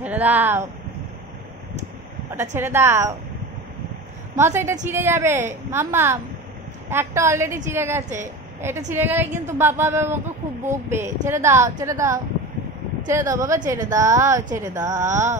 ছেড়ে দাও, ওটা ছেড়ে দাও। মশাইটা ছিঁড়ে যাবে মাম্মা, একটা অলরেডি ছিঁড়ে গেছে, এটা ছিঁড়ে গেলে কিন্তু বাবা আমাকে খুব বকবে। ছেড়ে দাও, ছেড়ে দাও, ছেড়ে দাও বাবা, ছেড়ে দাও, ছেড়ে দাও।